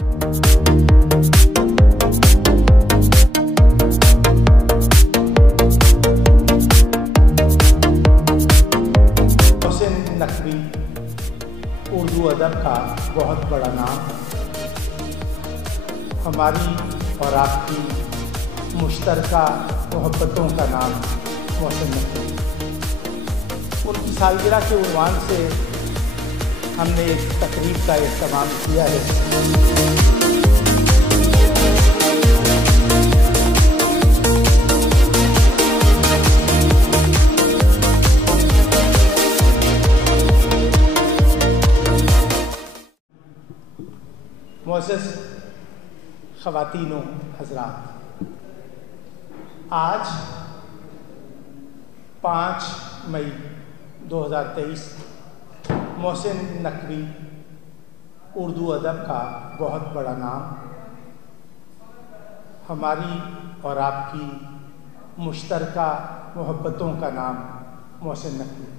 محسن نقوی اردو ادب کا بہت بڑا نام، ہماری اور آپ کی مشترکہ محبتوں کا نام محسن نقوی۔ ان کی سالگرہ کے عنوان سے ہم نے ایک تقریب کا اہتمام کیا ہے۔ معزز خواتین و حضرات، آج 5 مئی 2023 محسن نقوی اردو ادب کا بہت بڑا نام، ہماری اور آپ کی مشترکہ محبتوں کا نام محسن نقوی۔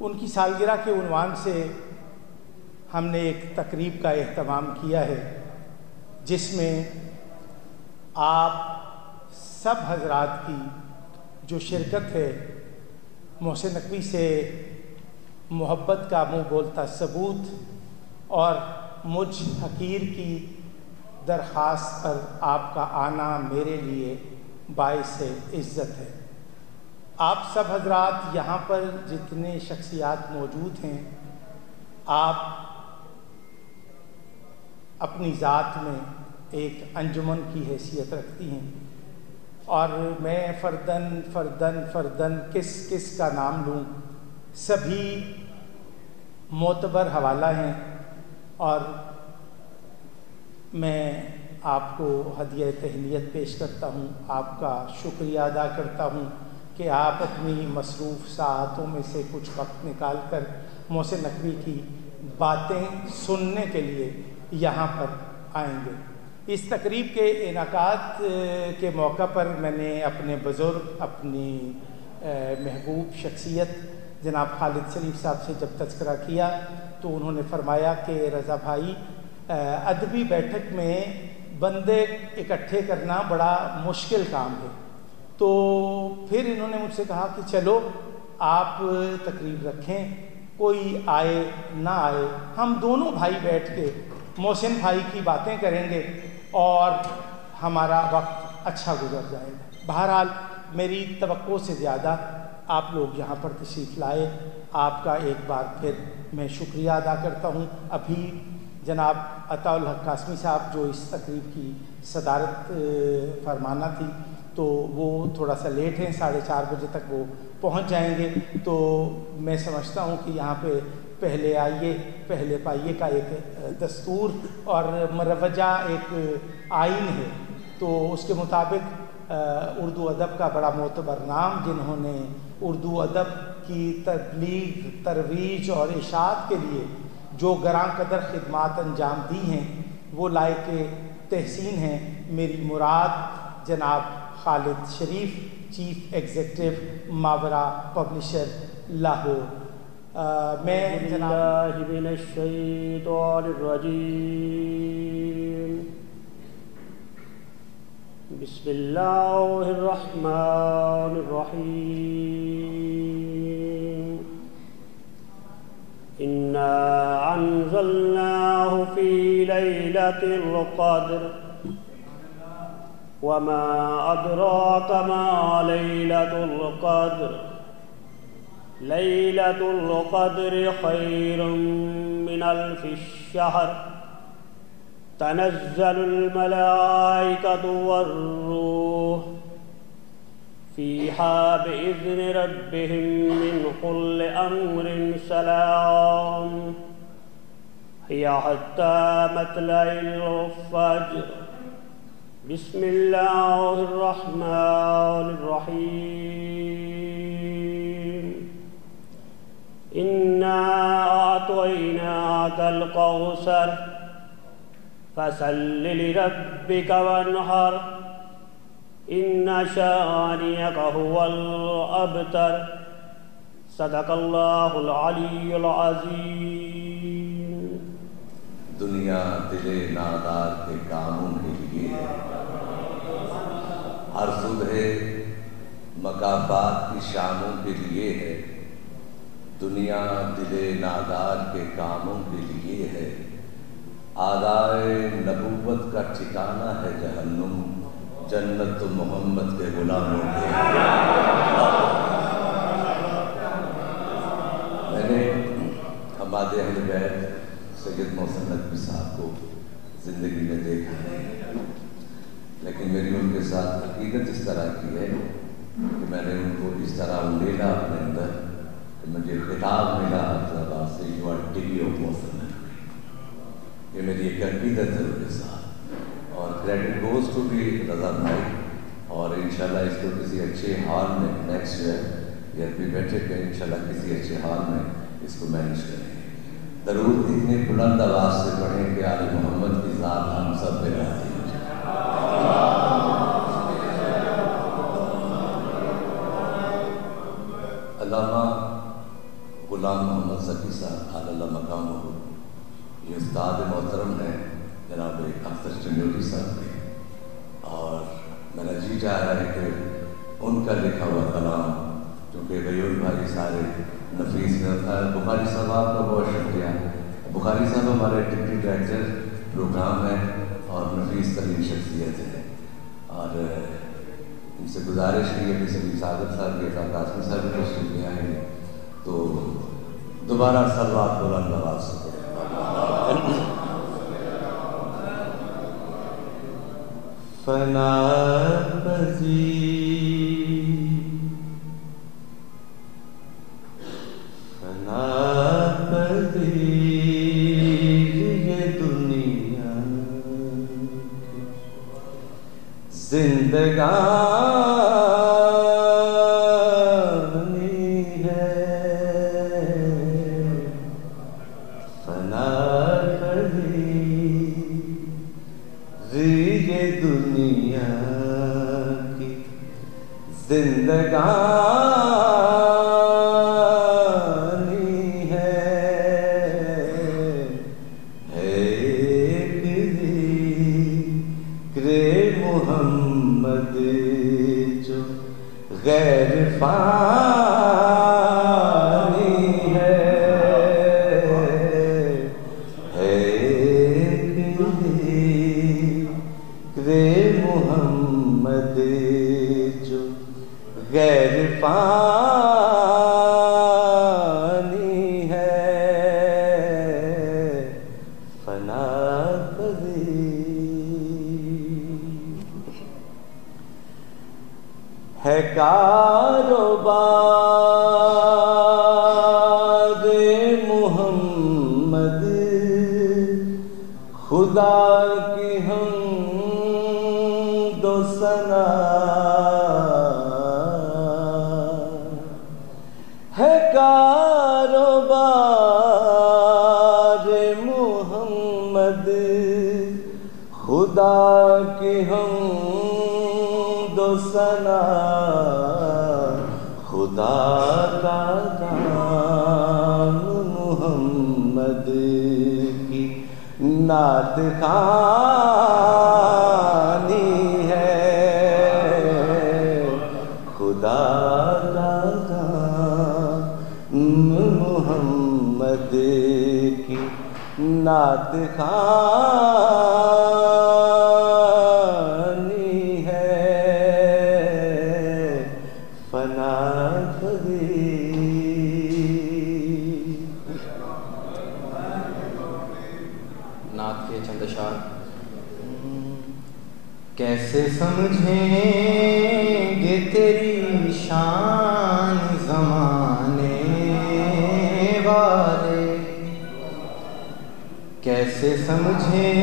ان کی سالگرہ کے عنوان سے ہم نے ایک تقریب کا اہتمام کیا ہے، جس میں آپ سب حضرات کی جو شرکت ہے، محسن نقوی سے محبت کا منہ بولتا ثبوت اور مجھ حقیر کی درخواست پر آپ کا آنا میرے لیے باعث عزت ہے۔ آپ سب حضرات یہاں پر جتنے شخصیات موجود ہیں، آپ اپنی ذات میں ایک انجمن کی حیثیت رکھتی ہیں، اور میں فردن کس کا نام لوں، سبھی معتبر حوالہ ہیں، اور میں آپ کو ہدیہ تہنیت پیش کرتا ہوں، آپ کا شکریہ ادا کرتا ہوں کہ آپ اپنی مصروف ساعتوں میں سے کچھ وقت نکال کر محسن نقوی کی باتیں سننے کے لیے یہاں پر آئیں گے۔ اس تقریب کے انعقاد کے موقع پر میں نے اپنے بزرگ، اپنی محبوب شخصیت جناب خالد شریف صاحب سے جب تذکرہ کیا تو انہوں نے فرمایا کہ رضا بھائی، ادبی بیٹھک میں بندے اکٹھے کرنا بڑا مشکل کام ہے، تو پھر انہوں نے مجھ سے کہا کہ چلو آپ تقریب رکھیں، کوئی آئے نہ آئے، ہم دونوں بھائی بیٹھ کے محسن بھائی کی باتیں کریں گے اور ہمارا وقت اچھا گزر جائے گا۔ بہرحال میری توقع سے زیادہ آپ لوگ یہاں پر تشریف لائے، آپ کا ایک بار پھر میں شکریہ ادا کرتا ہوں۔ ابھی جناب عطاء الحق قاسمی صاحب جو اس تقریب کی صدارت فرمانا تھی، تو وہ تھوڑا سا لیٹ ہیں، 4:30 بجے تک وہ پہنچ جائیں گے، تو میں سمجھتا ہوں کہ یہاں پہ پہلے آئیے پہلے پائیے کا ایک دستور اور مروجہ ایک آئین ہے، تو اس کے مطابق اردو ادب کا بڑا معتبر نام، جنہوں نے اردو ادب کی تبلیغ، ترویج اور اشاعت کے لیے جو گراں قدر خدمات انجام دی ہیں، وہ لائق تحسین ہیں۔ میری مراد جناب خالد شریف، چیف ایگزیکٹو ماورا پبلشر لاہور۔ میں باللہ من الشیطان الرجیم، بسم اللہ الرحمن الرحیم، انا انزلناہ فی لیلۃ القدر وما ادراک ما لیلۃ القدر، لیلۃ القدر خیر من الف الشہر، تنزل الملائکۃ والروح فیہا بإذن ربہم من کل امر سلام، ہی حتی مطلع الفجر، بسم اللہ الرحمن الرحیم، انا اعطیناک الکوثر فصل لربک وانحر، ان شانئک هو الابتر، صدق اللہ العلی العظیم۔ دنیا دل نادار کے کاموں کے لیے ہے، ہر صبح مکافات کی شاموں کے لیے ہے، دنیا دل نادار کے کاموں کے لیے ہے، آدائے نبوت کا ٹھکانہ ہے جہنم، جنت تو محمد کے غلاموں کے لیے۔ میں نے حماد اہل بیت سید محسن نقوی صاحب کو زندگی میں دیکھا نہیں، لیکن میری ان کے ساتھ عقیدت اس طرح کی ہے کہ میں نے ان کو اس طرح لیلا اپنے اندر کہ مجھے خطاب ملا حیدرآباد سے، you are degree of Mohsin Naqvi. یہ میری ایک عقیدت ہے ان کے ساتھ، اور کریڈٹ گوز ٹو بھی رضا بھائی، اور انشاءاللہ اس کو کسی اچھے ہال میں نیکسٹ ایئر یا بھی بیٹھے کہ انشاءاللہ کسی اچھے ہال میں اس کو مینیج کریں گے۔ درود اتنی بلند آواز سے پڑھیں کہ آل محمد کی ذات ہم سب پہ رہتی ہے۔ علامہ غلام محمد ذکی صاحب علی اللہ مقام ہو، یہ استاد محترم ہیں جناب اختر چنڈولی صاحب کے، اور میرا جی چاہ رہا ہے کہ ان کا لکھا ہوا کلام، کیونکہ غیور بھائی سارے نفیس میں ہوتا ہے۔ بخاری صاحب آپ کا بہت شکریہ، بخاری صاحب ہمارے ڈپٹی ڈائریکٹر پروگرام ہیں اور نفیس ترین شخصیت ہے، اور ان سے گزارش کی ہے کہ سبھی ساگر صاحب کے ساتھ قاسم صاحب بھی تشریف لے آئیں گے تو دوبارہ صلوات بلند آواز سے فنا پذیر یہ دنیا زندگانی ہے، فنا پذیر یہ دنیا کی زندگانی محمد جو غیر فانی ذکر محمد جو غیر فانی ہے، فنا ہے کاروبار محمد خدا کی حمد و ثنا، ہے کاروبار محمد خدا کی حمد و ثنا، خدا کا کام محمد کی نعت خوانی ہے، خدا کا کام محمد کی نعت خوانی ہے، فنا نعت کے چند اشعار۔ کیسے سمجھیں گے تیری شان زمانے والے، کیسے سمجھیں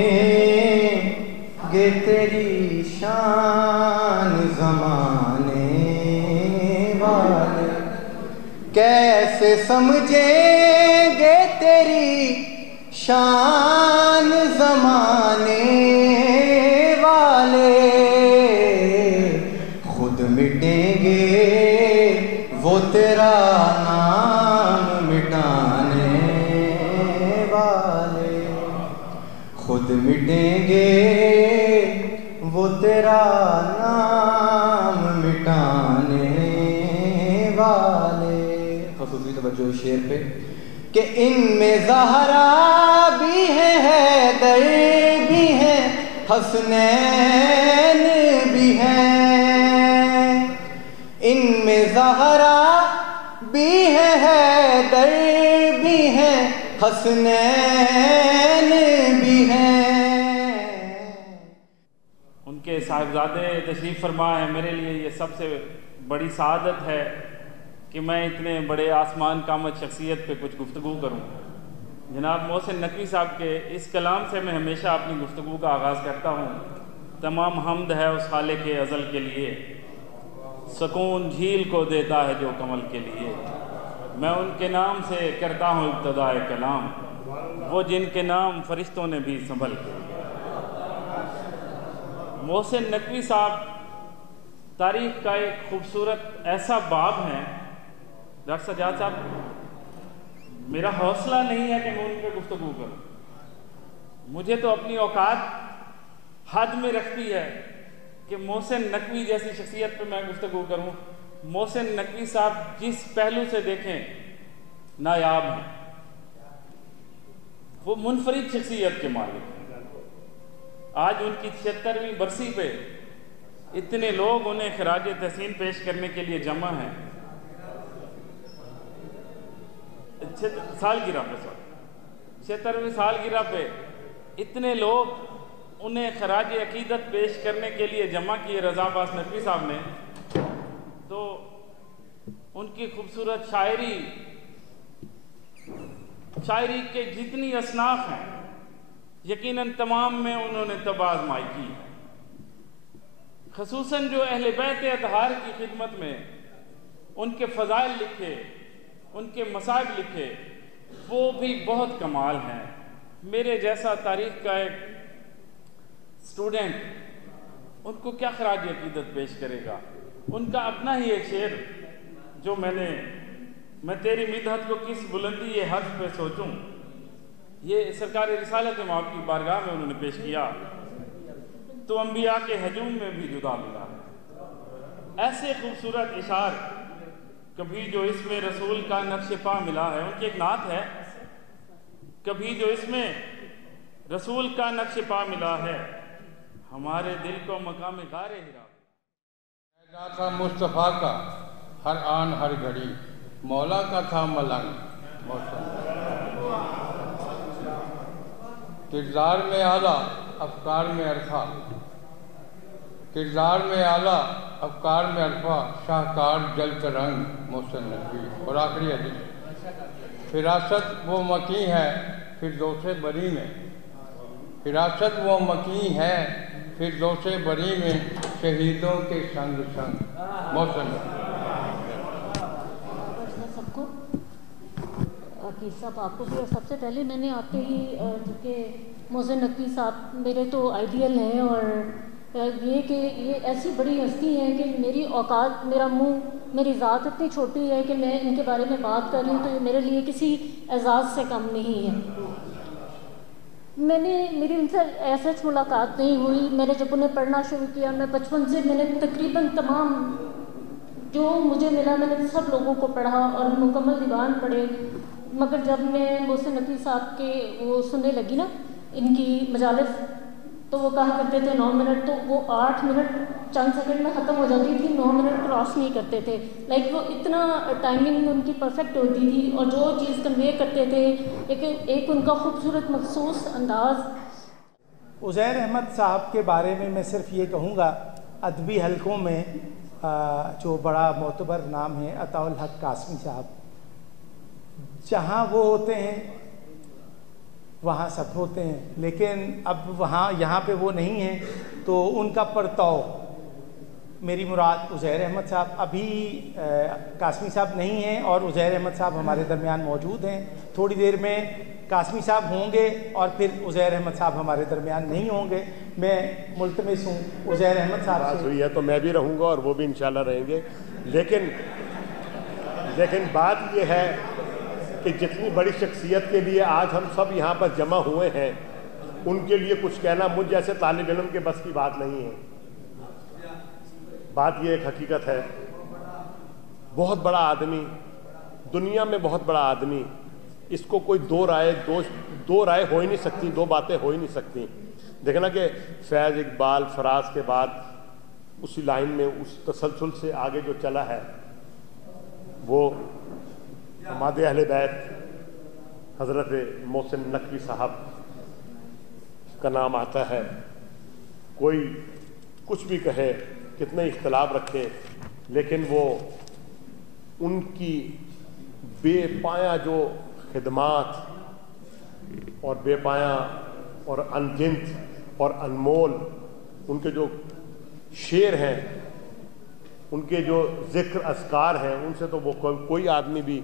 گے تیری شان زمانے والے، کیسے سمجھیں گے تیری شان زمانے والے، خود مٹیں گے وہ تیرا نام مٹانے والے، مٹیں گے وہ تیرا نام مٹانے والے. خصوصی توجہ شعر پہ کہ ان میں زہرا بھی ہے، حیدر بھی ہے، حسنین بھی ہیں. ان میں زہرا بھی ہے، حیدر بھی ہے، حسنین بھی ہیں. ان کے صاحبزادے تشریف فرما ہے. میرے لیے یہ سب سے بڑی سعادت ہے کہ میں اتنے بڑے آسمان کامت شخصیت پہ کچھ گفتگو کروں. جناب محسن نقوی صاحب کے اس کلام سے میں ہمیشہ اپنی گفتگو کا آغاز کرتا ہوں. تمام حمد ہے اس خالق ازل کے لیے، سکون جھیل کو دیتا ہے جو کمل کے لیے. میں ان کے نام سے کرتا ہوں ابتدائے کلام، وہ جن کے نام فرشتوں نے بھی سنبھل کے لیے. محسن نقوی صاحب تاریخ کا ایک خوبصورت ایسا باب ہے. ڈاکٹر سجاد صاحب، میرا حوصلہ نہیں ہے کہ میں ان پہ گفتگو کروں. مجھے تو اپنی اوقات حد میں رکھتی ہے کہ محسن نقوی جیسی شخصیت پہ میں گفتگو کروں. محسن نقوی صاحب جس پہلو سے دیکھیں نایاب ہیں. وہ منفرد شخصیت کے مالک ہیں. آج ان کی 76ویں برسی پہ اتنے لوگ انہیں خراج تحسین پیش کرنے کے لیے جمع ہیں. سالگرہ پہ 76ویں سالگرہ پہ اتنے لوگ انہیں خراج عقیدت پیش کرنے کے لیے جمع کیے رضا عباس نقوی صاحب نے. تو ان کی خوبصورت شاعری کے جتنی اصناف ہیں یقیناً تمام میں انہوں نے طب آزمائی کی. خصوصاً جو اہل بیت اطہار کی خدمت میں ان کے فضائل لکھے، ان کے مصائب لکھے، وہ بھی بہت کمال ہیں. میرے جیسا تاریخ کا ایک اسٹوڈنٹ ان کو کیا خراج عقیدت پیش کرے گا؟ ان کا اپنا ہی ایک شعر جو میں تیری مدحت کو کس بلندی یہ حرف پہ سوچوں، یہ سرکار رسالت مآب کی بارگاہ میں انہوں نے پیش کیا. تو انبیاء کے ہجوم میں بھی جدا ملا. ایسے خوبصورت اشعار، کبھی جو اس میں رسول کا نقش پا ملا ہے. ان کی ایک نعت ہے، کبھی جو اس میں رسول کا نقش پا ملا ہے، ہمارے دل کو مقام غار ہرا. تھا مصطفیٰ کا ہر آن ہر گھڑی، مولا کا تھا ملنگ کردار میں اعلیٰ افکار میں عرفہ، کردار میں اعلیٰ افکار میں عرفہ، شاہکار جل کا رنگ محسن نقوی. اور آخری حدیث، فراست وہ مکی ہے فردوس بری میں، فراست وہ مکی ہے فردوس بری میں، شہیدوں کے سنگ سنگ محسن نقوی. سب کو عقیل صاحب آپ کو بھی، اور سب سے پہلے میں نے آپ کے ہی چونکہ محسن نقوی صاحب میرے تو آئیڈیل ہیں، اور یہ کہ یہ ایسی بڑی ہستی ہیں کہ میری اوقات، میرا منہ، میری ذات اتنی چھوٹی ہے کہ میں ان کے بارے میں بات کر رہی ہوں تو یہ میرے لیے کسی اعزاز سے کم نہیں ہے. میری ان سے ایسے ملاقات نہیں ہوئی. میں نے جب انہیں پڑھنا شروع کیا، میں بچپن سے میں نے تقریباً تمام جو مجھے ملا میں نے سب لوگوں کو پڑھا اور مکمل دیوان پڑھے. مگر جب میں محسن نقوی صاحب کے وہ سننے لگی نا ان کی مجالس، تو وہ کہا کرتے تھے 9 منٹ، تو وہ 8 منٹ چند سیکنڈ میں ختم ہو جاتی تھی، 9 منٹ کراس نہیں کرتے تھے. لائک وہ اتنا ٹائمنگ ان کی پرفیکٹ ہوتی تھی، اور جو چیز کنوے کرتے تھے ایک ان کا خوبصورت مخصوص انداز. عزیر احمد صاحب کے بارے میں صرف یہ کہوں گا، ادبی حلقوں میں جو بڑا معتبر نام ہے عطاء الحق قاسمی صاحب، جہاں وہ ہوتے ہیں وہاں سب ہوتے ہیں، لیکن اب یہاں پہ وہ نہیں ہیں، تو ان کا پرتاؤ، میری مراد عزیر احمد صاحب، ابھی قاسمی صاحب نہیں ہیں اور عزیر احمد صاحب ہمارے درمیان موجود ہیں. تھوڑی دیر میں قاسمی صاحب ہوں گے اور پھر عزیر احمد صاحب ہمارے درمیان نہیں ہوں گے. میں ملتمس ہوں عزیر احمد صاحب سے. ہوئی ہے تو میں بھی رہوں گا اور وہ بھی انشاءاللہ رہیں گے. لیکن بات یہ ہے کہ جتنی بڑی شخصیت کے لیے آج ہم سب یہاں پر جمع ہوئے ہیں، ان کے لیے کچھ کہنا مجھ جیسے طالب علم کے بس کی بات نہیں ہے۔ بات یہ ایک حقیقت ہے، بہت بڑا آدمی، دنیا میں بہت بڑا آدمی، اس کو کوئی دو رائے ہو ہی نہیں سکتی، دو باتیں ہو ہی نہیں سکتی۔ دیکھنا کہ فیض، اقبال، فراز کے بعد اسی لائن میں اس تسلسل سے آگے جو چلا ہے وہ عماد اہل بیت حضرت محسن نقوی صاحب کا نام آتا ہے۔ کوئی کچھ بھی کہے، کتنے اختلاف رکھے، لیکن وہ ان کی بے پایہ جو خدمات اور بے پایہ اور انگنت اور انمول ان کے جو شعر ہیں، ان کے جو ذکر اذکار ہیں، ان سے تو وہ کوئی آدمی بھی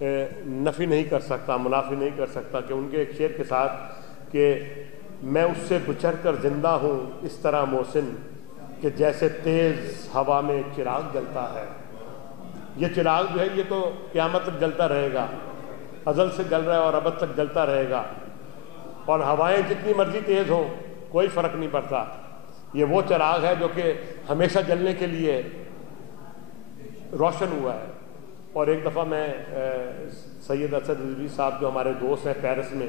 نفی نہیں کر سکتا، منافی نہیں کر سکتا کہ ان کے ایک شعر کے ساتھ کہ میں اس سے بچھڑ کر زندہ ہوں اس طرح محسن کہ جیسے تیز ہوا میں چراغ جلتا ہے۔ یہ چراغ جو ہے یہ تو قیامت تک جلتا رہے گا، ازل سے جل رہا ہے اور ابد تک جلتا رہے گا، اور ہوائیں جتنی مرضی تیز ہوں کوئی فرق نہیں پڑتا۔ یہ وہ چراغ ہے جو کہ ہمیشہ جلنے کے لیے روشن ہوا ہے۔ اور ایک دفعہ میں سید اسد رضوی صاحب جو ہمارے دوست ہیں پیرس میں،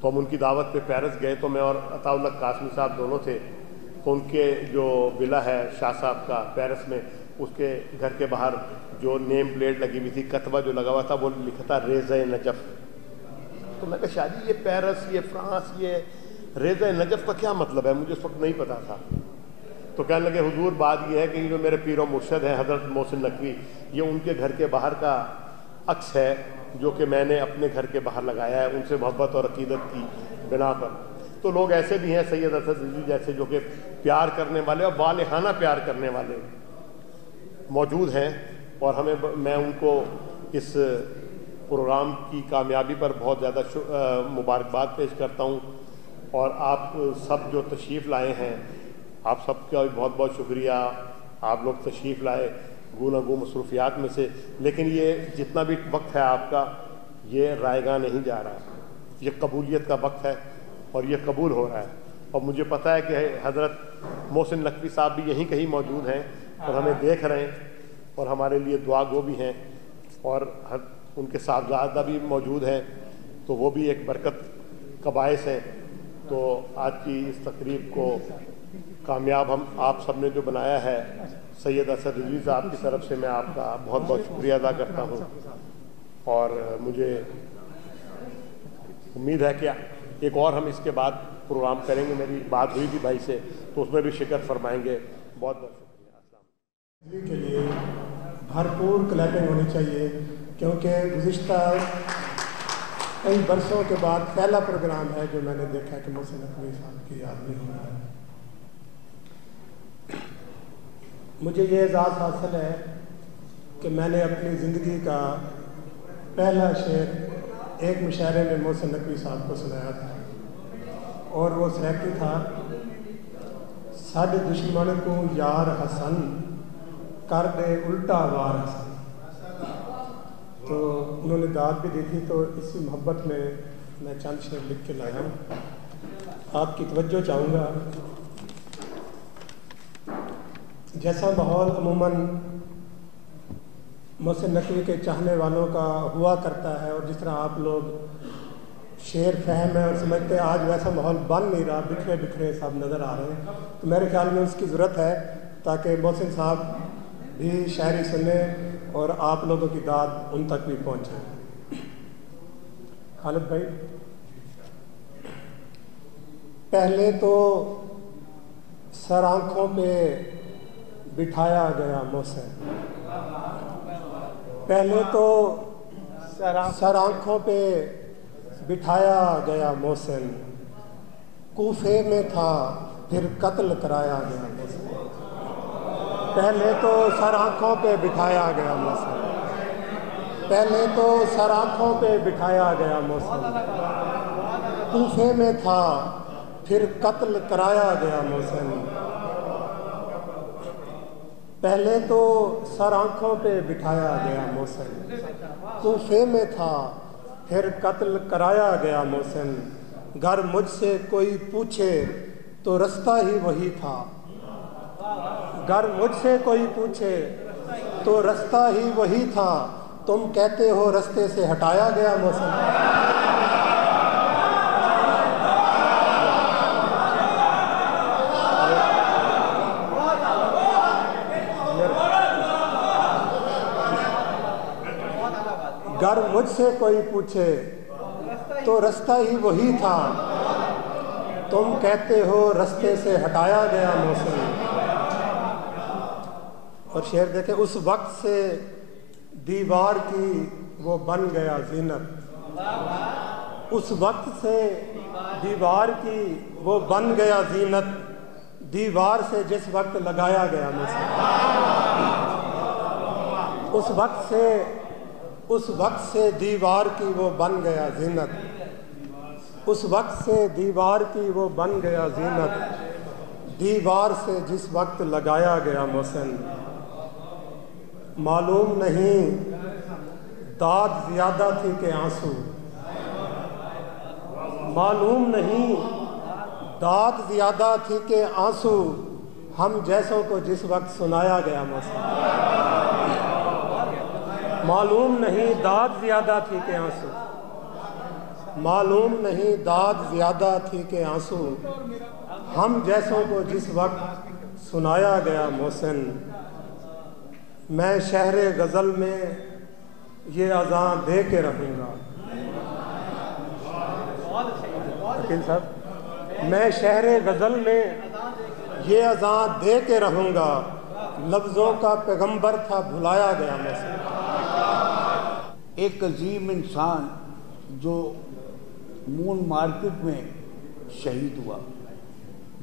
تو ہم ان کی دعوت پہ پیرس گئے، تو میں اور عطا اللہ قاسمی صاحب دونوں تھے، تو ان کے جو ولا ہے شاہ صاحب کا پیرس میں، اس کے گھر کے باہر جو نیم پلیٹ لگی ہوئی تھی، کتبہ جو لگا ہوا تھا، وہ لکھا تھا ریضہ نجف۔ تو میں کہا شاہ جی یہ پیرس، یہ فرانس، یہ ریضہ نجف کا کیا مطلب ہے؟ مجھے اس وقت نہیں پتا تھا۔ تو کہنے لگے حضور بات یہ ہے کہ جو میرے پیر و مرشد ہیں حضرت محسن نقوی، یہ ان کے گھر کے باہر کا عکس ہے جو کہ میں نے اپنے گھر کے باہر لگایا ہے، ان سے محبت اور عقیدت کی بنا پر۔ تو لوگ ایسے بھی ہیں سید اسد رضوی جیسے جو کہ پیار کرنے والے اور والہانہ پیار کرنے والے موجود ہیں، اور میں ان کو اس پروگرام کی کامیابی پر بہت زیادہ مبارکباد پیش کرتا ہوں، اور آپ سب جو تشریف لائے ہیں آپ سب کا بھی بہت بہت شکریہ۔ آپ لوگ تشریف لائے گوناگوں مصروفیات میں سے، لیکن یہ جتنا بھی وقت ہے آپ کا یہ رائے گاہ نہیں جا رہا، یہ قبولیت کا وقت ہے اور یہ قبول ہو رہا ہے۔ اور مجھے پتہ ہے کہ حضرت محسن نقوی صاحب بھی یہیں کہیں موجود ہیں اور ہمیں دیکھ رہے ہیں اور ہمارے لیے دعا گو بھی ہیں، اور ان کے صاحبزادہ بھی موجود ہیں، تو وہ بھی ایک برکت کا باعث ہیں۔ تو آج کی اس تقریب کو کامیاب آپ سب نے جو بنایا ہے، سید اسد رضوی صاحب کی طرف سے میں آپ کا بہت بہت شکریہ ادا کرتا ہوں، اور مجھے امید ہے کہ ایک اور ہم اس کے بعد پروگرام کریں گے۔ میری بات ہوئی تھی بھائی سے، تو اس میں بھی شکر فرمائیں گے۔ بہت بہت شکریہ۔ السلام کے لیے بھرپور کلیپنگ ہونی چاہیے، کیونکہ گزشتہ کئی برسوں کے بعد پہلا پروگرام ہے جو میں نے دیکھا کہ محسن نقوی صاحب کی یاد میں ہو رہا ہے۔ مجھے یہ اعزاز حاصل ہے کہ میں نے اپنی زندگی کا پہلا شعر ایک مشاعرے میں محسن نقوی صاحب کو سنایا تھا، اور وہ سریکی تھا، ساڈے دشمن کو یار حسن کر دے الٹا وار حسن۔ تو انہوں نے داد بھی دی تھی، تو اسی محبت میں میں چند شعر لکھ کے لایا ہوں، آپ کی توجہ چاہوں گا۔ جیسا ماحول عموماً محسن نقوی کے چاہنے والوں کا ہوا کرتا ہے، اور جس طرح آپ لوگ شعر فہم ہے اور سمجھتے ہیں، آج ویسا ماحول بن نہیں رہا، بکھرے بکھرے سب نظر آ رہے ہیں، تو میرے خیال میں اس کی ضرورت ہے تاکہ محسن صاحب بھی شاعری سنیں اور آپ لوگوں کی داد ان تک بھی پہنچے۔ خالد بھائی، پہلے تو سر آنکھوں پہ بٹھایا گیا محسن، پہلے تو سر آنکھوں پہ بٹھایا گیا محسن، کوفے میں تھا پھر قتل کرایا گیا محسن، پہلے تو سر آنکھوں پہ بٹھایا گیا محسن، پہلے تو سر آنکھوں پہ بٹھایا گیا محسن، کوفے میں تھا پھر قتل کرایا گیا محسن، پہلے تو سر آنکھوں پہ بٹھایا گیا محسن، کوفے میں تھا پھر قتل کرایا گیا محسن، گر مجھ سے کوئی پوچھے تو رستہ ہی وہی تھا، گر مجھ سے کوئی پوچھے تو رستہ ہی وہی تھا، تم کہتے ہو رستے سے ہٹایا گیا محسن۔ گر مجھ سے کوئی پوچھے تو رستہ ہی وہی تھا، تم کہتے ہو رستے سے ہٹایا گیا موسم۔ اور شعر دیکھیں، اس وقت سے دیوار کی وہ بن گیا زینت، اس وقت سے دیوار کی وہ بن گیا زینت، دیوار سے جس وقت لگایا گیا موسم۔ اس وقت سے دیوار کی وہ بن گیا زینت، اس وقت سے دیوار کی وہ بن گیا زینت، دیوار سے جس وقت لگایا گیا محسن۔ معلوم نہیں داد زیادہ تھی کہ آنسو، معلوم نہیں داد زیادہ تھی کہ آنسو، ہم جیسوں کو جس وقت سنایا گیا محسن۔ معلوم نہیں داد زیادہ تھی کہ آنسو، معلوم نہیں داد زیادہ تھی کہ آنسو، ہم جیسوں کو جس وقت سنایا گیا محسن۔ میں شہر غزل میں یہ اذاں دے کے رہوں گا، وکیل صاحب، میں شہر غزل میں یہ اذاں دے کے رہوں گا، لفظوں کا پیغمبر تھا بھلایا گیا محسن۔ ایک عظیم انسان جو مون مارکیٹ میں شہید ہوا،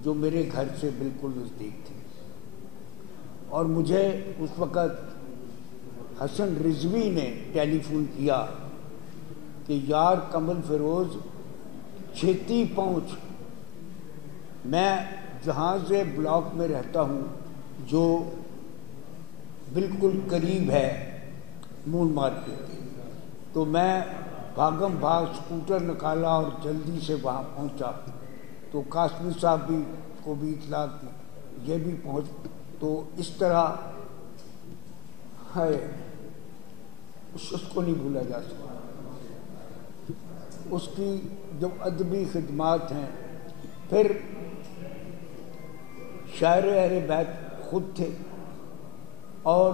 جو میرے گھر سے بالکل نزدیک تھے، اور مجھے اس وقت حسن رضوی نے ٹیلی فون کیا کہ یار کمل فیروز چھیتی پہنچ، میں جہاز بلاک میں رہتا ہوں جو بالکل قریب ہے مون مارکیٹ، تو میں بھاگم بھاگ سکوٹر نکالا اور جلدی سے وہاں پہنچا، تو قاسمی صاحب کو بھی اطلاع کی، یہ بھی پہنچ، تو اس طرح ہے اس کو نہیں بھولا جا سکتا۔ اس کی جو ادبی خدمات ہیں، پھر شاعر اہل بیت خود تھے، اور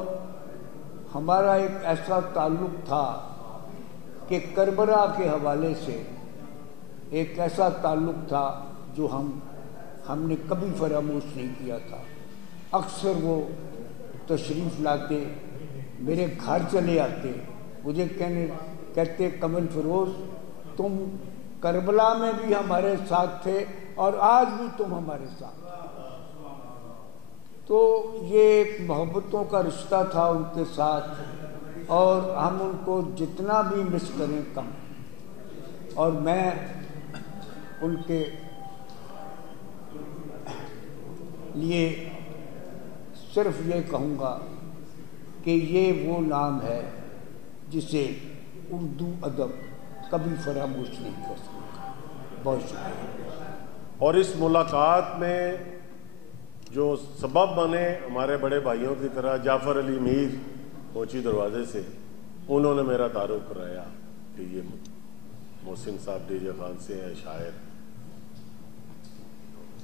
ہمارا ایک ایسا تعلق تھا کہ کربلا کے حوالے سے ایک ایسا تعلق تھا جو ہم نے کبھی فراموش نہیں کیا تھا۔ اکثر وہ تشریف لاتے، میرے گھر چلے آتے، مجھے کہتے کمل فیروز تم کربلا میں بھی ہمارے ساتھ تھے اور آج بھی تم ہمارے ساتھ۔ تو یہ ایک محبتوں کا رشتہ تھا ان کے ساتھ، اور ہم ان کو جتنا بھی مس کریں کم، اور میں ان کے لیے صرف یہ کہوں گا کہ یہ وہ نام ہے جسے اردو ادب کبھی فراموش نہیں کر سکتا۔ بہت شکریہ۔ اور اس ملاقات میں جو سبب بنے ہمارے بڑے بھائیوں کی طرح جعفر علی میر موچی دروازے سے، انہوں نے میرا تعارف کرایا کہ یہ محسن صاحب ڈی جے خان سے ہیں، شاعر۔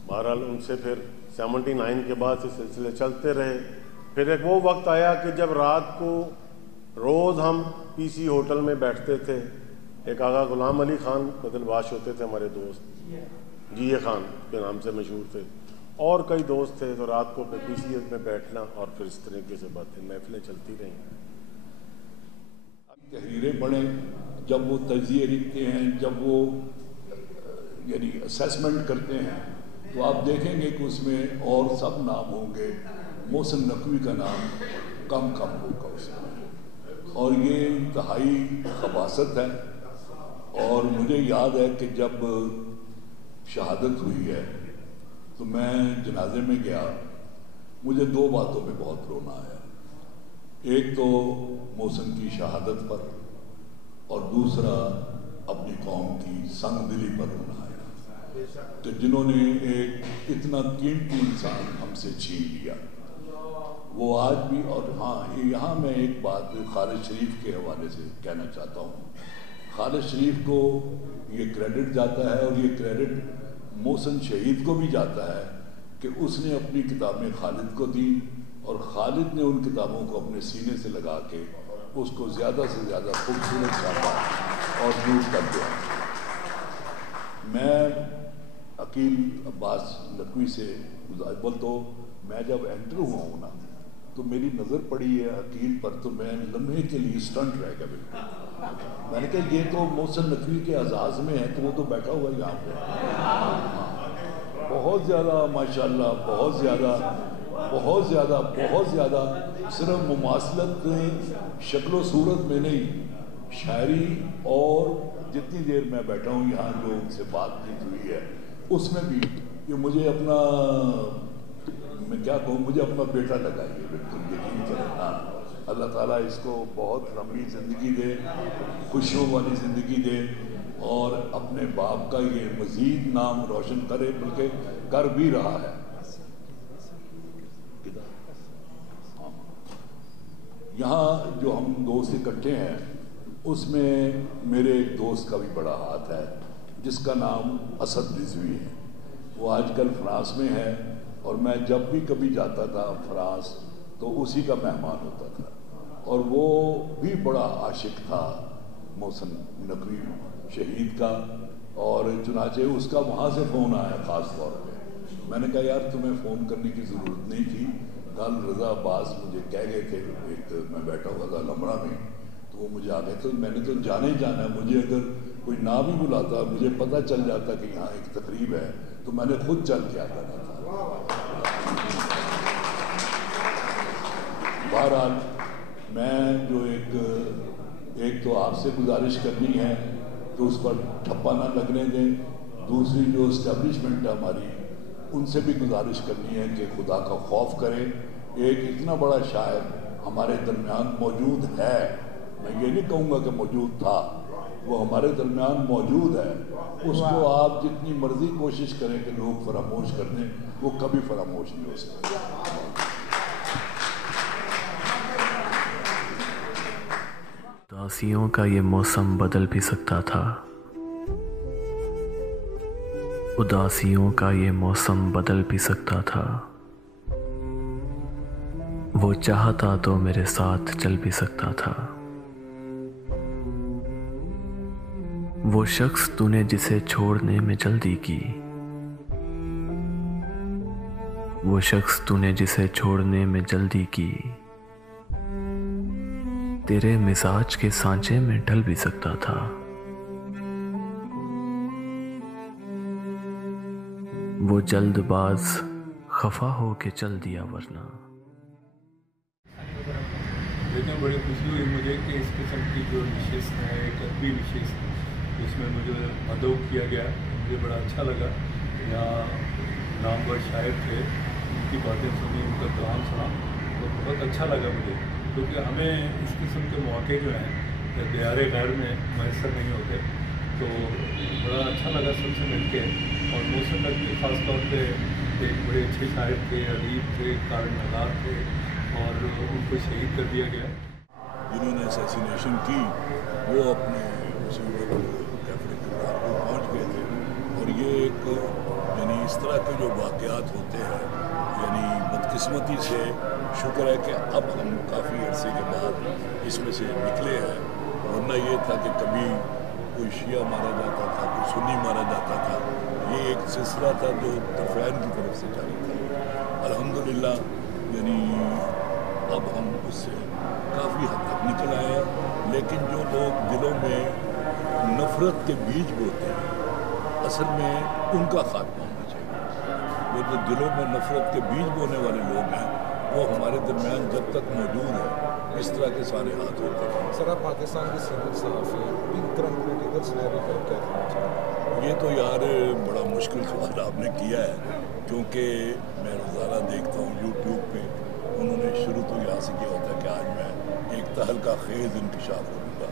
بہرحال ان سے پھر 79 کے بعد سے سلسلے چلتے رہے۔ پھر ایک وہ وقت آیا کہ جب رات کو روز ہم پی سی ہوٹل میں بیٹھتے تھے، ایک آغا غلام علی خان بدل باش ہوتے تھے ہمارے دوست، جی خان کے نام سے مشہور تھے، اور کئی دوست تھے، تو رات کو پی سی میں بیٹھنا اور پھر اس طریقے سے باتیں محفلیں چلتی رہیں۔ تحریریں پڑھیں، جب وہ تجزیے لکھتے ہیں، جب وہ یعنی اسیسمنٹ کرتے ہیں، تو آپ دیکھیں گے کہ اس میں اور سب نام ہوں گے، محسن نقوی کا نام کم ہوگا اس میں، اور یہ انتہائی خباثت ہے۔ اور مجھے یاد ہے کہ جب شہادت ہوئی ہے تو میں جنازے میں گیا، مجھے دو باتوں پہ بہت رونا آیا، ایک تو محسن کی شہادت پر، اور دوسرا اپنی قوم کی سنگ دلی پر رونا آیا۔ کہ جنہوں نے ایک اتنا قیمتی انسان ہم سے چھین لیا، وہ آج بھی. اور ہاں، یہاں میں ایک بات خالد شریف کے حوالے سے کہنا چاہتا ہوں. خالد شریف کو یہ کریڈٹ جاتا ہے، اور یہ کریڈٹ محسن شہید کو بھی جاتا ہے کہ اس نے اپنی کتابیں خالد کو دی، اور خالد نے ان کتابوں کو اپنے سینے سے لگا کے اس کو زیادہ سے زیادہ خوبصورت چھاپا اور دور کر دیا. میں عقیل عباس نقوی سے بول تو میں جب انٹر ہوا ہوں نا تو میری نظر پڑی ہے عقیل پر، تو میں لمحے کے لیے اسٹنٹ رہ گیا بالکل. میں نے کہا یہ تو محسن نقوی کے اعزاز میں ہے، تو وہ تو بیٹھا ہوا یہاں پہ. بہت زیادہ ماشاءاللہ، بہت زیادہ بہت زیادہ بہت زیادہ. صرف مماثلت شکل و صورت میں نہیں، شاعری اور جتنی دیر میں بیٹھا ہوں یہاں جو ان سے بات چیت ہوئی ہے اس میں بھی یہ مجھے اپنا، میں کیا کہوں، مجھے اپنا بیٹا لگا. یہ بالکل یقین کرنا. اللہ تعالیٰ اس کو بہت لمبی زندگی دے، خوشیوں والی زندگی دے، اور اپنے باپ کا یہ مزید نام روشن کرے، بلکہ کر بھی رہا ہے. یہاں جو ہم دوست اکٹھے ہیں اس میں میرے ایک دوست کا بھی بڑا ہاتھ ہے جس کا نام اسد رضوی ہے. وہ آج کل فرانس میں ہے، اور میں جب بھی کبھی جاتا تھا فرانس تو اسی کا مہمان ہوتا تھا. اور وہ بھی بڑا عاشق تھا محسن نقوی شہید کا، اور چنانچہ اس کا وہاں سے فون آیا خاص طور پہ. میں نے کہا یار تمہیں فون کرنے کی ضرورت نہیں تھی، کل رضا عباس مجھے کہہ گئے تھے، ایک میں بیٹھا ہوا تھا لمڑا میں، تو وہ مجھے آ گئے تھے. میں نے تو جانا ہی جانا ہے، مجھے اگر کوئی نہ بھی بلاتا، مجھے پتہ چل جاتا کہ یہاں ایک تقریب ہے تو میں نے خود چل کے آتا تھا. بہرحال میں جو ایک تو آپ سے گزارش کرنی ہے تو اس پر ٹھپا نہ لگنے دیں. دوسری جو اسٹیبلشمنٹ ہے ہماری، ان سے بھی گزارش کرنی ہے کہ خدا کا خوف کریں. ایک اتنا بڑا شاعر ہمارے درمیان موجود ہے، میں یہ نہیں کہوں گا کہ موجود تھا، وہ ہمارے درمیان موجود ہے. اس کو آپ جتنی مرضی کوشش کریں کہ لوگ فراموش کر دیں، وہ کبھی فراموش نہیں ہو سکتا. اداسیوں کا یہ موسم بدل بھی سکتا تھا، اداسیوں کا یہ موسم بدل بھی سکتا تھا. وہ چاہتا تو میرے ساتھ چل بھی سکتا تھا. وہ شخص تو نے جسے چھوڑنے میں جلدی کی، وہ شخص تو نے جسے چھوڑنے میں جلدی کی، تیرے مزاج کے سانچے میں ڈل بھی سکتا تھا. وہ جلد باز خفا ہو کے چل دیا ورنہ. لیکن بڑی خوشی ہوئی مجھے کہ اس قسم کی جو نشست ہے، ایک ادبی نشست، جس میں مجھے مدعو کیا گیا، مجھے بڑا اچھا لگا. یہاں نامور شاعر تھے، ان کی باتیں سنی، ان کا کلام سنا تو بہت اچھا لگا مجھے. کیونکہ ہمیں اس قسم کے موقع جو ہیں دیار غیر میں میسر نہیں ہوتے، تو بڑا اچھا لگا سب سے مل کے. اور محسن نقوی خاص طور پہ ایک بڑے اچھے شاعر تھے، ادیب تھے، قاری نگار تھے، اور ان کو شہید کر دیا گیا. جنہوں نے اسیسینیشن کی وہ اپنے اسی وقت کیفے کردار کو پہنچ گئے تھے. اور یہ ایک یعنی اس طرح کے جو واقعات ہوتے ہیں، یعنی بدقسمتی سے شکر ہے کہ اب ہم کافی عرصے کے بعد اس میں سے نکلے ہیں. ورنہ یہ تھا کہ کبھی کوئی شیعہ مارا جاتا تھا، کوئی سنی مارا جاتا تھا. یہ ایک سلسلہ تھا جو طرفین کی طرف سے جاری تھا. الحمدللہ یعنی اب ہم اس سے کافی حد تک نکل آئے ہیں. لیکن جو لوگ دلوں میں نفرت کے بیج بوتے ہیں، اصل میں ان کا خاتمہ ہونا چاہیے. وہ جو دلوں میں نفرت کے بیج بونے والے لوگ ہیں وہ ہمارے درمیان جب تک موجود ہیں اس طرح کے سارے ہاتھ ہوتے ہیں. سر آپ پاکستان کے سینئر صحافی ہیں، کرنٹ پولیٹیکل سینیریو پر کیا کہنا چاہتے ہیں؟ یہ تو یار بڑا مشکل سوال آپ نے کیا ہے، کیونکہ میں روزانہ دیکھتا ہوں یوٹیوب پہ انہوں نے شروع تو یہاں سے کیا ہوتا ہے کہ آج میں ایک تہلکہ خیز انکشاف کروں گا،